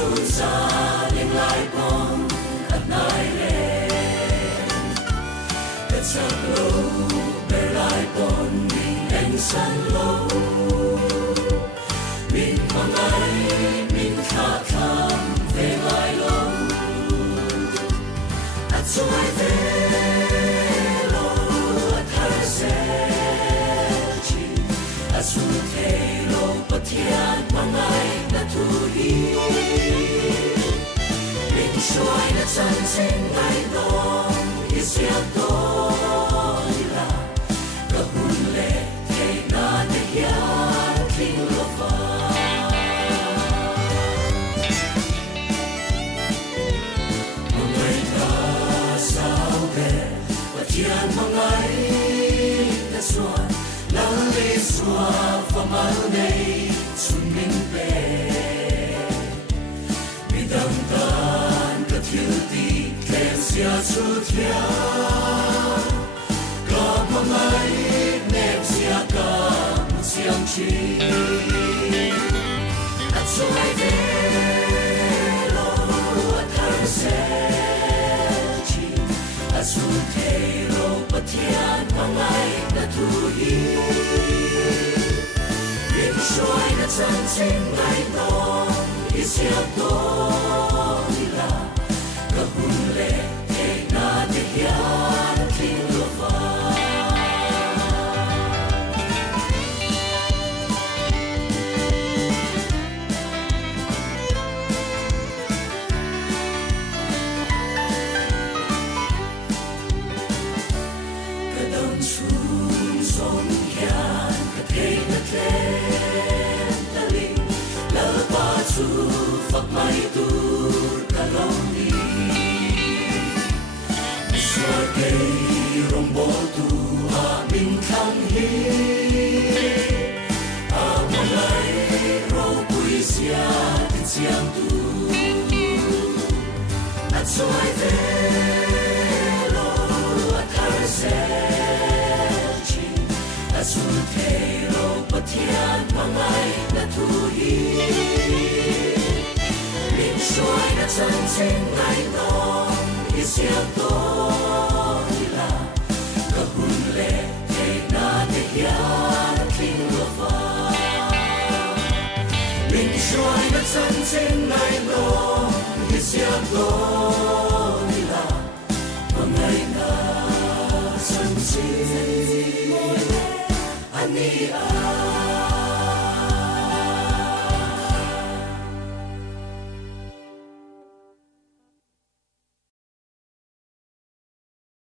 sun sa ling lai pom at nai le at sang lo ber lai pom min en san lo min mang ai min kha kham ve lai lo at suai ve lo at har se chi at su te lo patian mang ai na tu hi min suai na san sing ai lo isiam to la ka hun le te na te ya king lo fa Patian mangai na suan lang le sua fa mal nei sun min pe mi dang tan ka thil ti ken sia su thia ka mangai nep sia ka siam chi at so ai ve lo at har se su te lo patian mangai na tu hi rin soi na chan sing ai no isiam to la ka hun le te na te hian king lo fa Phật mai tu cả lòng đi xóa cây rong bó tu mình khang hi mong ai rau quý xia tình xiang tu xóa về lo thar se chi su te lo patian mong ai na tu hi soi na chan sing ai no isiam to la ka hun le te na te hian king lo fa min soi na chan sing ai no isiam to la mangai na chan sing ani a